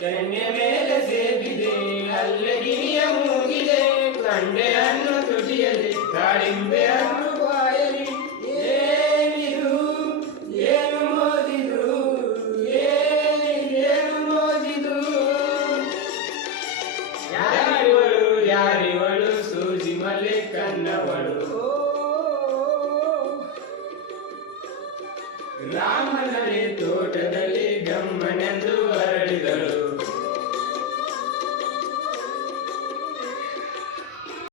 ಕೆನ್ನೆ ಮೇಲೆ ಸೇಬಿದೆ ಅಲ್ಲಗಿನಿಯ ಮೂಗಿದೆ ಕಂಡೆ ಹಣ್ಣು ತುಟಿಯಲ್ಲಿ ದಾಳಿಂಬೆ ಹಣ್ಣು ಬಾಯಲಿ ಏನಿದು ಏನು ಮೋದಿದು ಏನು ಮೋದಿದು ಯಾರಿವಳು ಸೂಜಿ ಮಲ್ಲೆ ಕನ್ನವಳು ರಾಮನಲ್ಲಿ ತೋಟದಲ್ಲಿ ಗಮ್ಮನೆಂದು ಹರಡಿದಳು